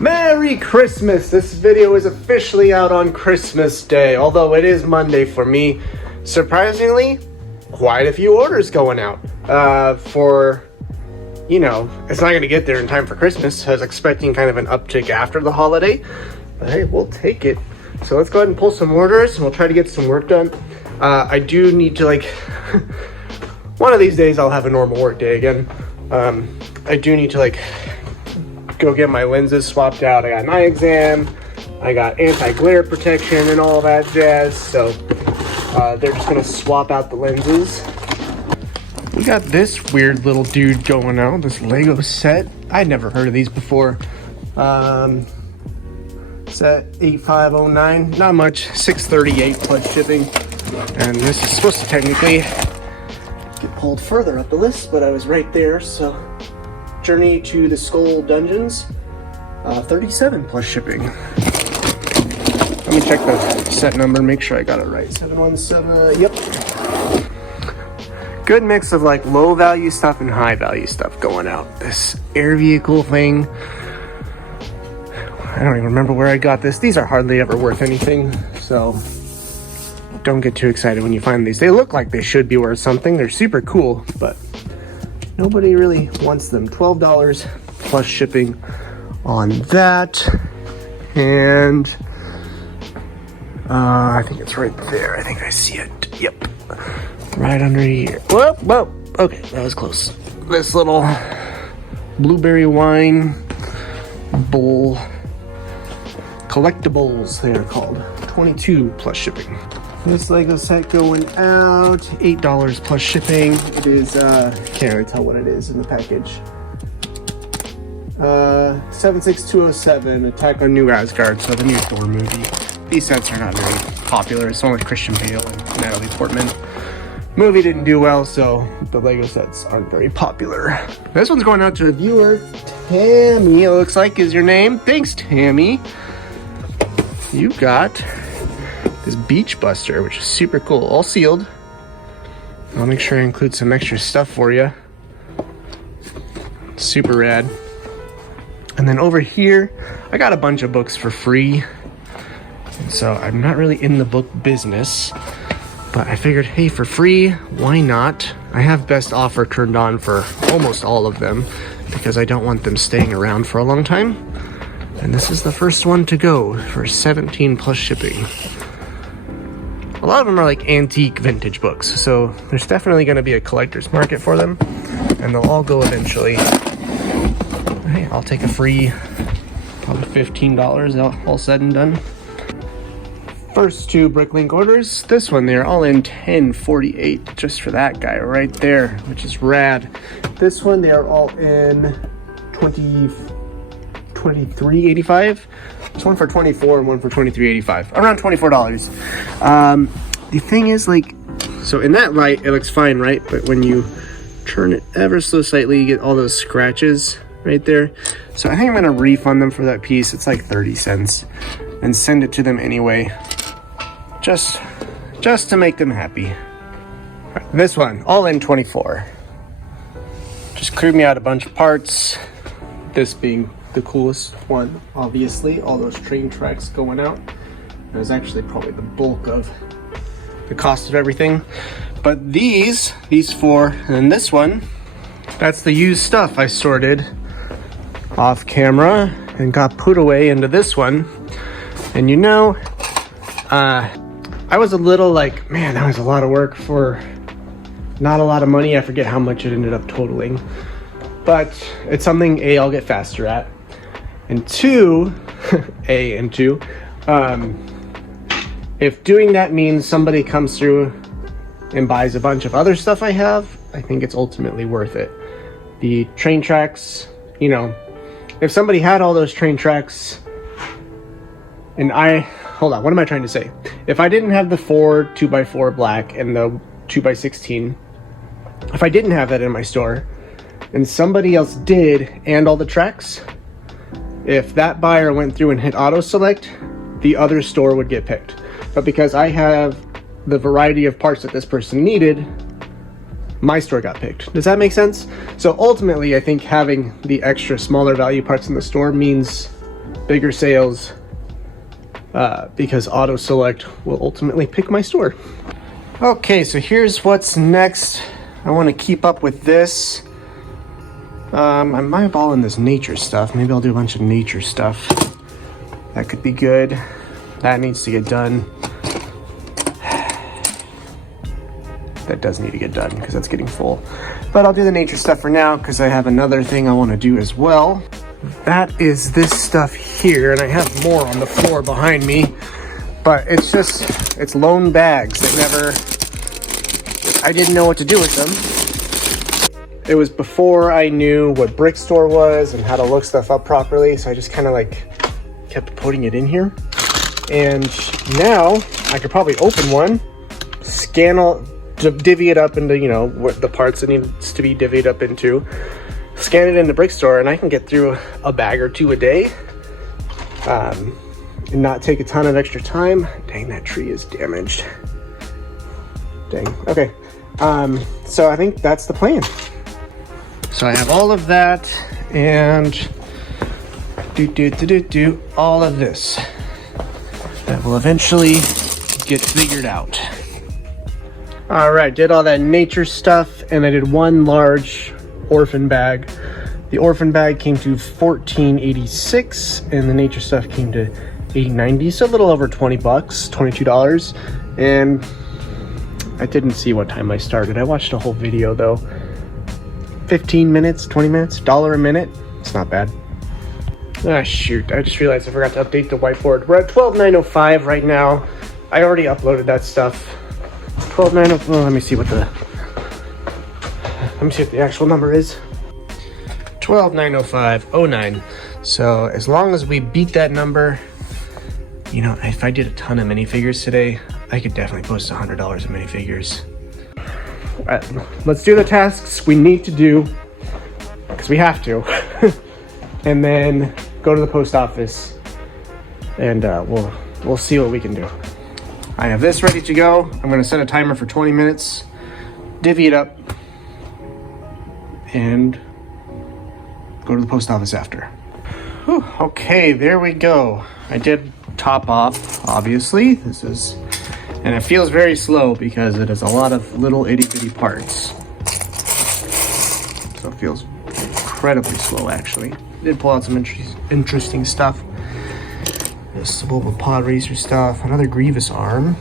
Merry Christmas! This video is officially out on Christmas Day, although it is Monday for me. Surprisingly, quite a few orders going out. It's not going to get there in time for Christmas. I was expecting kind of an uptick after the holiday, but hey, we'll take it. So let's go ahead and pull some orders and we'll try to get some work done. I do need to one of these days I'll have a normal work day again. I do need to go get my lenses swapped out. I got an eye exam, I got anti-glare protection and all that jazz, so they're just gonna swap out the lenses. We got this weird little dude going out, this Lego set. I'd never heard of these before. Set 8509, not much, $638 plus shipping. And this is supposed to technically get pulled further up the list, but I was right there, so. Journey to the Skull Dungeons, $37 plus shipping. Let me check the set number, make sure I got it right. 717, yep. Good mix of low value stuff and high value stuff going out. This air vehicle thing, I don't even remember where I got this. These are hardly ever worth anything, so don't get too excited when you find these. They look like they should be worth something. They're super cool, but nobody really wants them. $12 plus shipping on that. And I think it's right there. I think I see it. Yep. Right under here. Whoa. Okay, that was close. This little blueberry wine bowl. Collectibles, they are called. $22 plus shipping. This Lego set going out, $8 plus shipping. It is, can't really tell what it is in the package. 76207, Attack on New Asgard, so the new Thor movie. These sets are not very popular. It's only Christian Bale and Natalie Portman. Movie didn't do well, so the Lego sets aren't very popular. This one's going out to a viewer. Tammy, it looks like, is your name. Thanks, Tammy. You got this Beach Buster, which is super cool, all sealed. I'll make sure I include some extra stuff for you. Super rad. And then over here, I got a bunch of books for free. So I'm not really in the book business, but I figured, hey, for free, why not? I have best offer turned on for almost all of them because I don't want them staying around for a long time. And this is the first one to go for 17 plus shipping. A lot of them are antique vintage books, so there's definitely going to be a collector's market for them, and they'll all go eventually. Hey, I'll take a free, probably $15 all said and done. First two Bricklink orders, this one they're all in 1048, just for that guy right there, which is rad. This one they are all in 23.85. This one for 24 and one for 23.85, around $24. The thing is, so in that light it looks fine, right? But when you turn it ever so slightly, you get all those scratches right there. So I think I'm gonna refund them for that piece. It's 30 cents, and send it to them anyway, just to make them happy. Right, this one all in 24. Just cleared me out a bunch of parts. This being the coolest one, obviously. All those train tracks going out. It was actually probably the bulk of the cost of everything. But these four, and this one, that's the used stuff I sorted off camera and got put away into this one. And I was a little man, that was a lot of work for not a lot of money. I forget how much it ended up totaling. But it's something, A, I'll get faster at. And two, if doing that means somebody comes through and buys a bunch of other stuff I have, I think it's ultimately worth it. The train tracks, if somebody had all those train tracks and hold on, what am I trying to say? If I didn't have the 2x4 black and the 2x16, if I didn't have that in my store and somebody else did and all the tracks, if that buyer went through and hit auto select, the other store would get picked. But because I have the variety of parts that this person needed, my store got picked. Does that make sense? So ultimately, I think having the extra smaller value parts in the store means bigger sales, because auto select will ultimately pick my store. Okay, so here's what's next. I want to keep up with this. I might have all in this nature stuff. Maybe I'll do a bunch of nature stuff. That could be good. That needs to get done. That does need to get done because that's getting full. But I'll do the nature stuff for now because I have another thing I want to do as well. That is this stuff here, and I have more on the floor behind me. But it's lone bags that I didn't know what to do with them. It was before I knew what brick store was and how to look stuff up properly, so I just kind of like kept putting it in here. And now I could probably open one, divvy it up into, you know, what the parts it needs to be divvied up into, scan it in the brick store, and I can get through a bag or two a day, and not take a ton of extra time. Dang, that tree is damaged. Dang. Okay. So I think that's the plan. So I have all of that and all of this that will eventually get figured out. All right, did all that nature stuff, and I did one large orphan bag. The orphan bag came to $14.86, and the nature stuff came to $8.90, so a little over 20 bucks, $22. And I didn't see what time I started. I watched a whole video though. 15 minutes, 20 minutes, $1 a minute. It's not bad. Ah, shoot, I just realized I forgot to update the whiteboard. We're at 12,905 right now. I already uploaded that stuff. 12,905, well, let me see what the actual number is. 12,905.09. So as long as we beat that number, you know, if I did a ton of minifigures today, I could definitely post $100 of minifigures. All right, let's do the tasks we need to do, because we have to. And then go to the post office, and we'll see what we can do. I have this ready to go. I'm gonna set a timer for 20 minutes, divvy it up, and go to the post office after. Whew, okay, there we go. I did top off, obviously. And it feels very slow because it is a lot of little itty bitty parts. So it feels incredibly slow, actually. I did pull out some interesting stuff. This Bulba pod racer stuff, another Grievous arm,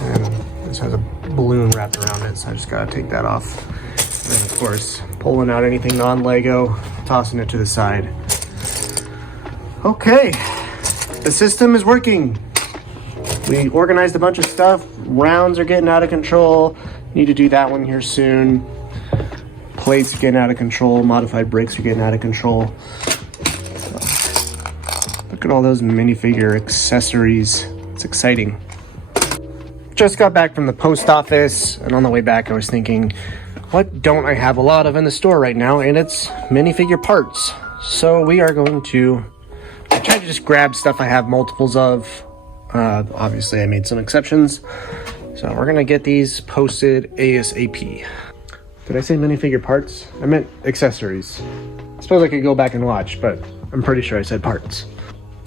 and this has a balloon wrapped around it, so I just gotta take that off. And then, of course, pulling out anything non-Lego, tossing it to the side. Okay, the system is working. We organized a bunch of stuff. Rounds are getting out of control. Need to do that one here soon. Plates are getting out of control. Modified bricks are getting out of control. So, look at all those minifigure accessories. It's exciting. Just got back from the post office, and on the way back I was thinking, what don't I have a lot of in the store right now? And it's minifigure parts. So we are going to try to just grab stuff I have multiples of. Obviously I made some exceptions, so we're gonna get these posted ASAP. Did I say minifigure parts? I meant accessories. I suppose I could go back and watch, but I'm pretty sure I said parts.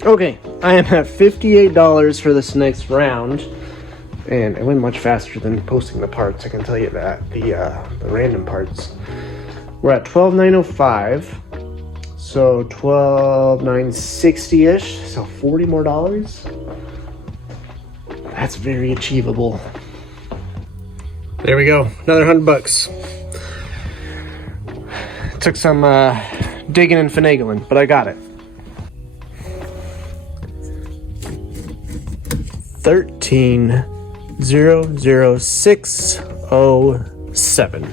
Okay, I am at $58 for this next round, and it went much faster than posting the parts, I can tell you that. The random parts. We're at 12,905, so 12,960-ish, so $40 more. That's very achievable. There we go, another $100. Took some digging and finagling, but I got it. 13,00607.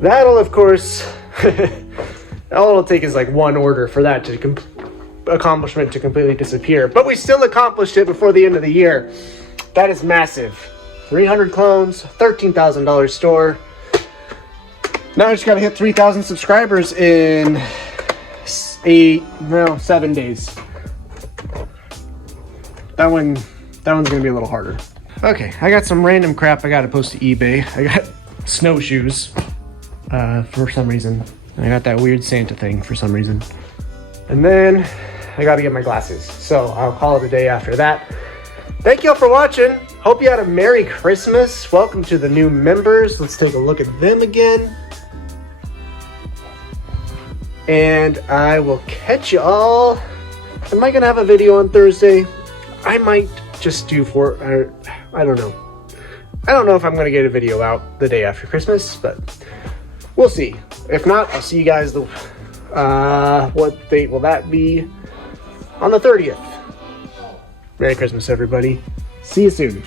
That'll, of course, all it'll take is like one order for that to accomplishment to completely disappear, but we still accomplished it before the end of the year. That is massive. 300 clones, $13,000 store. Now I just gotta hit 3,000 subscribers in 7 days. That one's gonna be a little harder. Okay, I got some random crap I gotta post to eBay. I got snowshoes for some reason. I got that weird Santa thing for some reason. And then I gotta get my glasses. So I'll call it a day after that. Thank y'all for watching. Hope you had a Merry Christmas. Welcome to the new members. Let's take a look at them again. And I will catch you all. Am I gonna have a video on Thursday? I might just do I don't know. I don't know if I'm gonna get a video out the day after Christmas, but we'll see. If not, I'll see you guys what date will that be? On the 30th. Merry Christmas, everybody. See you soon.